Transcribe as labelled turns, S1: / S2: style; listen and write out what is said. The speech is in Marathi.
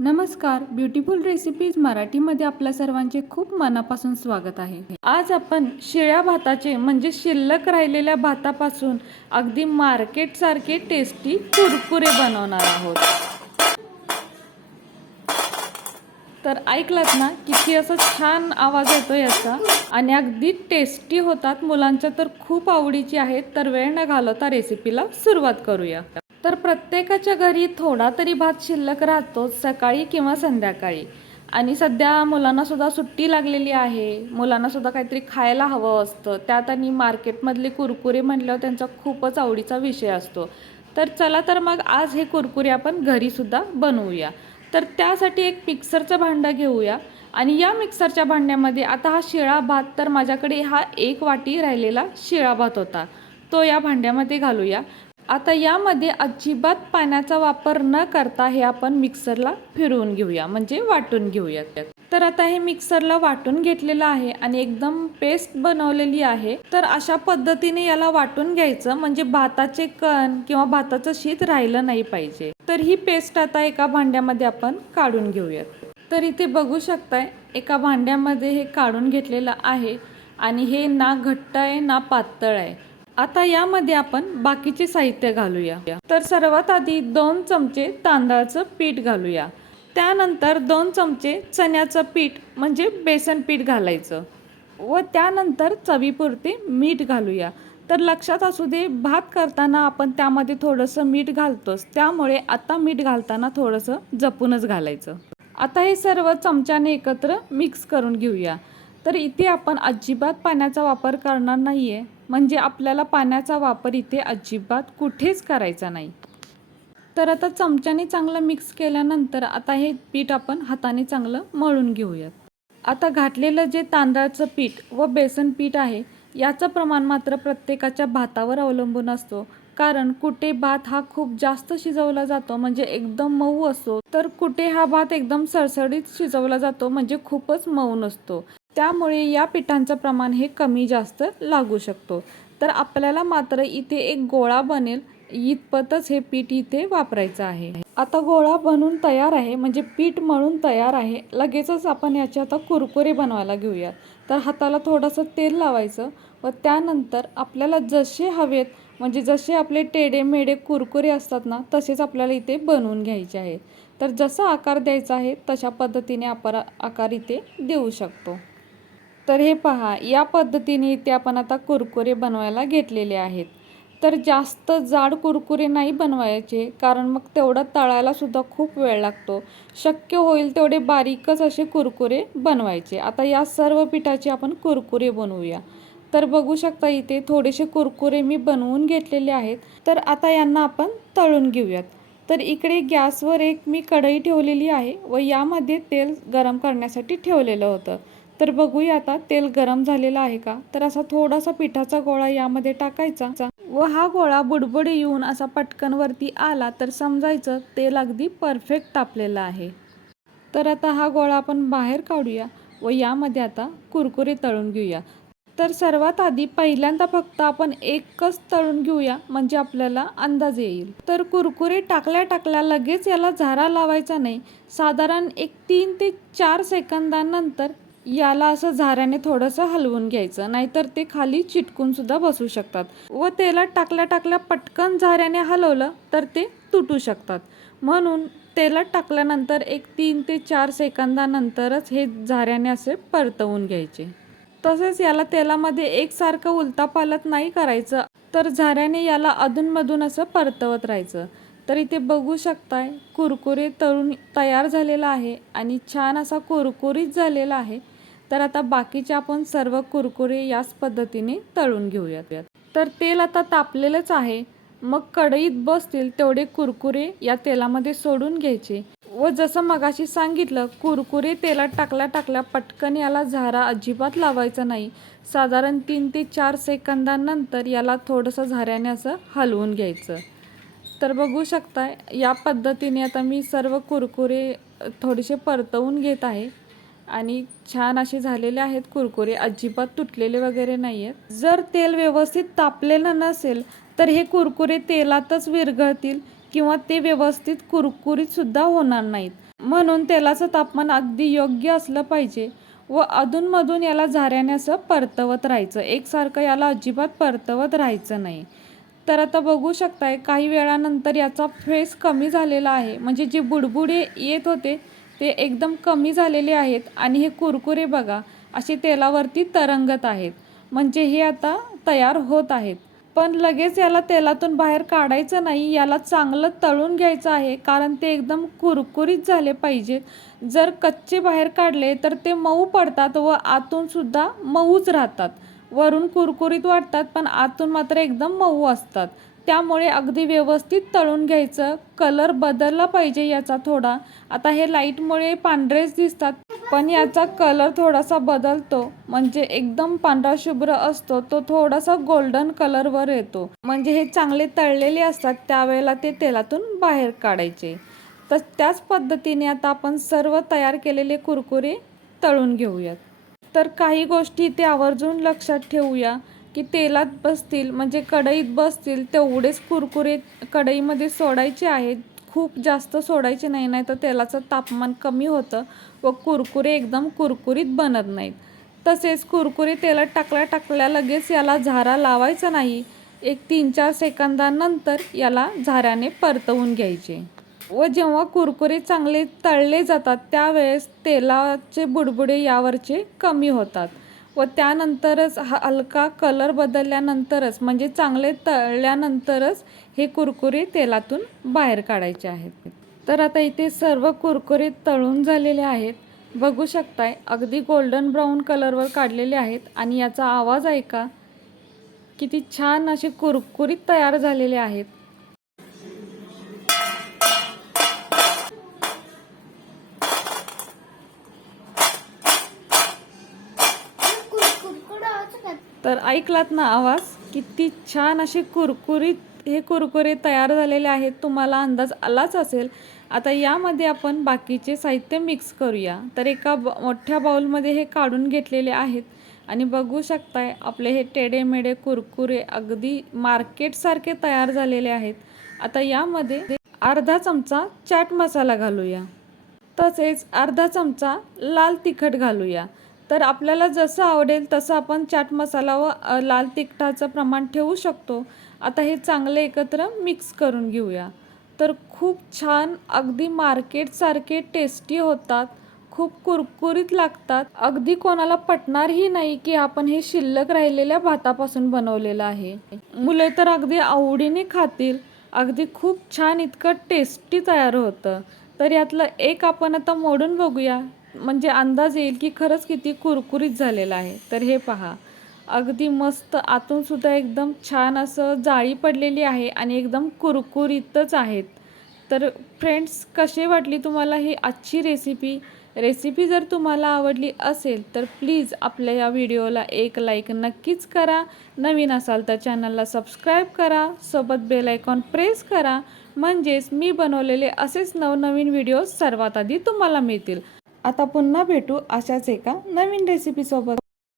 S1: नमस्कार. ब्युटिफुल रेसिपीज मराठीमध्ये आपल्या सर्वांचे खूप मनापासून स्वागत आहे. आज आपण शिळ्या भाताचे म्हणजे शिल्लक राहिलेल्या भातापासून अगदी मार्केटसारखे टेस्टी कुरकुरे बनवणार आहोत. तर ऐकलात ना किती असा छान आवाज येतो याचा. आणि अगदी टेस्टी होतात मुलांच्या तर खूप आवडीची आहेत. तर वेळ न घालवता रेसिपीला सुरुवात करूया. तर प्रत्येकाच्या घरी थोडा तरी भात शिल्लक राहतो सकाळी किंवा संध्याकाळी. आणि सध्या मुलांनासुद्धा सुट्टी लागलेली आहे. मुलांनासुद्धा काहीतरी खायला हवं असतं. त्यात आणि मार्केटमधले कुरकुरे म्हटल्यावर त्यांचा खूपच आवडीचा विषय असतो. तर चला तर मग आज हे कुरकुरे आपण घरीसुद्धा बनवूया. तर त्यासाठी एक मिक्सरचं भांडं घेऊया. आणि या मिक्सरच्या भांड्यामध्ये आता हा शिळा भात तर माझ्याकडे हा एक वाटी राहिलेला शिळा भात होता. तो या भांड्यामध्ये घालूया. आता यामध्ये अजिबात पाण्याचा वापर न करता हे आपण मिक्सरला फिरवून घेऊया म्हणजे वाटून घेऊयात तर आता हे मिक्सरला वाटून घेतलेलं आहे आणि एकदम पेस्ट बनवलेली आहे. तर अशा पद्धतीने याला वाटून घ्यायचं म्हणजे भाताचे कण किंवा भाताचं शीत राहिलं नाही पाहिजे. तर ही पेस्ट आता एका भांड्यामध्ये आपण काढून घेऊयात. तर इथे बघू शकताय एका भांड्यामध्ये हे काढून घेतलेलं आहे आणि हे ना घट्ट आहे ना पातळ आहे. आता यामध्ये आपण बाकीचे साहित्य घालूया. तर सर्वात आधी दोन चमचे तांदळाचं पीठ घालूया. त्यानंतर दोन चमचे चण्याचं पीठ म्हणजे बेसन पीठ घालायचं. व त्यानंतर चवीपुरते मीठ घालूया. तर लक्षात असू दे भात करताना आपण त्यामध्ये थोडंसं मीठ घालतोच. त्यामुळे आता मीठ घालताना थोडंसं जपूनच घालायचं. आता हे सर्व चमच्याने एकत्र मिक्स करून घेऊया. तर इथे आपण अजिबात पाण्याचा वापर करणार नाही आहे म्हणजे आपल्याला पाण्याचा वापर इथे अजिबात कुठेच करायचा नाही. तर आता चमच्याने चांगलं मिक्स केल्यानंतर आता हे पीठ आपण हाताने चांगलं मळून घेऊयात. आता घातलेलं जे तांदळाचं पीठ व बेसन पीठ आहे याचं प्रमाण मात्र प्रत्येकाच्या भातावर अवलंबून असतो. कारण कुठे भात हा खूप जास्त शिजवला जातो म्हणजे एकदम मऊ असतो. तर कुठे हा भात एकदम सळसळीत शिजवला जातो म्हणजे खूपच मऊ नसतो. त्यामुळे या पिठांचं प्रमाण हे कमी जास्त लागू शकतो. तर आपल्याला मात्र इथे एक गोळा बनेल. इतपतच हे पीठ इथे वापरायचं आहे. आता गोळा बनून तयार आहे म्हणजे पीठ मळून तयार आहे. लगेचच आपण याचे आता कुरकुरे बनवायला घेऊया. तर हाताला थोडंसं तेल लावायचं व त्यानंतर आपल्याला जसे हवेत म्हणजे जसे आपले टेडे मेडे कुरकुरे असतात ना तसेच आपल्याला इथे बनवून घ्यायचे आहेत. तर जसा आकार द्यायचा आहे तशा पद्धतीने आपण आकार इथे देऊ शकतो. तर हे पहा या पद्धतीने इथे आपण आता कुरकुरे बनवायला घेतलेले आहेत. तर जास्त जाड कुरकुरे नाही बनवायचे कारण मग तेवढं तळायलासुद्धा खूप वेळ लागतो. शक्य होईल तेवढे बारीकच असे कुरकुरे बनवायचे. आता या सर्व पिठाचे आपण कुरकुरे बनवूया. तर बघू शकता इथे थोडेसे कुरकुरे मी बनवून घेतलेले आहेत. तर आता यांना आपण तळून घेऊयात. तर इकडे गॅसवर एक मी कढई ठेवलेली आहे व यामध्ये तेल गरम करण्यासाठी ठेवलेलं होतं. तर बघूया आता तेल गरम झालेलं आहे का? तर असा थोडासा पिठाचा गोळा यामध्ये टाकायचा. व हा गोळा बुडबुडी येऊन असा पटकन वरती आला तर समजायचं तेल अगदी परफेक्ट तापलेलं आहे. तर आता हा गोळा आपण बाहेर काढूया व यामध्ये आता कुरकुरे तळून घेऊया. तर सर्वात आधी पहिल्यांदा फक्त आपण एकच तळून घेऊया म्हणजे आपल्याला अंदाज येईल. तर कुरकुरे टाकल्या टाकल्या लगेच याला झारा लावायचा नाही. साधारण एक तीन ते चार सेकंदानंतर याला असं झाऱ्याने थोडंसं हलवून घ्यायचं नाहीतर ते खाली चिटकून सुद्धा बसू शकतात. व तेलात टाकल्या टाकल्या पटकन झाऱ्याने हलवलं तर ते तुटू शकतात. म्हणून तेलात टाकल्यानंतर एक तीन ते चार सेकंदानंतरच हे झाऱ्याने असे परतवून घ्यायचे. तसेच याला तेलामध्ये एकसारखं उलता पालत नाही करायचं तर झाऱ्याने याला अधूनमधून असं परतवत राहायचं. तर इथे बघू शकताय कुरकुरे तळून तयार झालेला आहे आणि छान असा कुरकुरीत झालेला आहे. तर आता बाकीचे आपण सर्व कुरकुरे याच पद्धतीने तळून घेऊयात. तर तेल आता तापलेलंच आहे. मग कढईत बसतील तेवढे कुरकुरे या तेलामध्ये सोडून घ्यायचे. व जसं मगाशी सांगितलं कुरकुरे तेलात टाकल्या टाकल्या पटकन याला झारा अजिबात लावायचा नाही. साधारण तीन ते चार सेकंदानंतर याला थोडंसं झाऱ्याने असं हलवून घ्यायचं. तर बघू शकता या पद्धतीने आता मी सर्व कुरकुरे थोडेसे परतवून घेत आहे. आणि छान असे झालेले आहेत कुरकुरे अजिबात तुटलेले वगैरे नाही आहेत जर तेल व्यवस्थित तापलेलं नसेल तर हे कुरकुरे तेलातच विरघळतील किंवा ते व्यवस्थित कुरकुरीत सुद्धा होणार नाहीत. म्हणून तेलाचं तापमान अगदी योग्य असलं पाहिजे व अधूनमधून याला झाऱ्याने असं परतवत राहायचं. एकसारखं याला अजिबात परतवत राहायचं नाही. तर आता बघू शकताय काही वेळानंतर याचा फेस कमी झालेला आहे. म्हणजे जे बुडबुडे येत होते ते एकदम कमी झालेले आहेत आणि हे कुरकुरे बघा असे तेलावरती तरंगत आहेत. म्हणजे हे आता तयार होत आहेत. पण लगेच याला तेलातून बाहेर काढायचं नाही याला चांगलं तळून घ्यायचं आहे कारण ते एकदम कुरकुरीत झाले पाहिजेत जर कच्चे बाहेर काढले तर ते मऊ पडतात व आतूनसुद्धा मऊच राहतात. वरून कुरकुरीत वाटतात पण आतून मात्र एकदम मऊ असतात. त्यामुळे अगदी व्यवस्थित तळून घ्यायचं. कलर बदलला पाहिजे याचा थोडा. आता हे लाईटमुळे पांढरेच दिसतात पण याचा कलर थोडासा बदलतो. म्हणजे एकदम पांढरा शुभ्र असतो तो थोडासा गोल्डन कलरवर येतो. म्हणजे हे चांगले तळलेले असतात त्यावेळेला ते तेलातून बाहेर काढायचे. तर त्याच पद्धतीने आता आपण सर्व तयार केलेले कुरकुरे तळून घेऊयात. तर काही गोष्टी इथे आवर्जून लक्षात ठेवूया की तेलात बसतील म्हणजे कढईत बसतील तेवढेच कुरकुरे कढईमध्ये सोडायचे आहेत. खूप जास्त सोडायचे नाही नाही तर तेलाचं तापमान कमी होतं व कुरकुरे एकदम कुरकुरीत बनत नाहीत. तसेच कुरकुरे तेलात टाकल्या टाकल्या लगेच याला झारा लावायचा नाही. एक तीन चार सेकंदानंतर याला झाऱ्याने परतवून घ्यायचे. व जेव्हा कुरकुरे चांगले तळले जातात त्यावेळेस तेलाचे बुडबुडे यावरचे कमी होतात. व त्यानंतरच हा हलका कलर बदलल्यानंतरच म्हणजे चांगले तळल्यानंतरच हे कुरकुरे तेलातून बाहेर काढायचे आहेत. तर आता इथे सर्व कुरकुरे तळून झालेले आहेत. बघू शकताय अगदी गोल्डन ब्राऊन कलरवर काढलेले आहेत. आणि याचा आवाज ऐका. किती छान असे कुरकुरीत तयार झालेले आहेत. तर ऐकलात ना आवाज? किती छान असे कुरकुरीत हे कुरकुरे तयार झालेले आहेत. तुम्हाला अंदाज आलाच असेल. आता यामध्ये आपण बाकीचे साहित्य मिक्स करूया. तर एका ब मोठ्या बाऊलमध्ये हे काढून घेतलेले आहेत. आणि बघू शकताय आपले हे टेडेमेडे कुरकुरे अगदी मार्केटसारखे तयार झालेले आहेत. आता यामध्ये अर्धा चमचा चाट मसाला घालूया. तसेच अर्धा चमचा लाल तिखट घालूया. तर आपल्याला जसं आवडेल तसं आपण चाट मसाला व लाल तिखटाचं प्रमाण ठेवू शकतो. आता हे चांगले एकत्र मिक्स करून घेऊया. तर खूप छान अगदी मार्केटसारखे टेस्टी होतात. खूप कुरकुरीत लागतात. अगदी कोणाला पटणारही नाही की आपण हे शिल्लक राहिलेल्या भातापासून बनवलेलं आहे. मुले तर अगदी आवडीने खातील. अगदी खूप छान इतकं टेस्टी तयार होतं. तर यातलं एक आपण आता मोडून बघूया. म्हणजे अंदाज येईल की खरंच किती कुरकुरीत झालेलं आहे. तर हे पहा. अगदी मस्त आतून सुद्धा एकदम छान असं जाळी पडलेली आहे आणि एकदम कुरकुरीतच आहेत. तर फ्रेंड्स कशी वाटली तुम्हाला ही आजची रेसिपी? रेसिपी जर तुम्हाला आवडली असेल तर प्लीज आपल्या या व्हिडिओला एक लाईक नक्कीच करा. नवीन असाल तर चॅनलला सबस्क्राईब करा. सोबत बेल आयकॉन प्रेस करा. म्हणजेच मी बनवलेले असेच नवनवीन व्हिडिओ सर्वात आधी तुम्हाला मिळतील. आता पुन्हा भेटू अशाच एका नवीन रेसिपीसोबत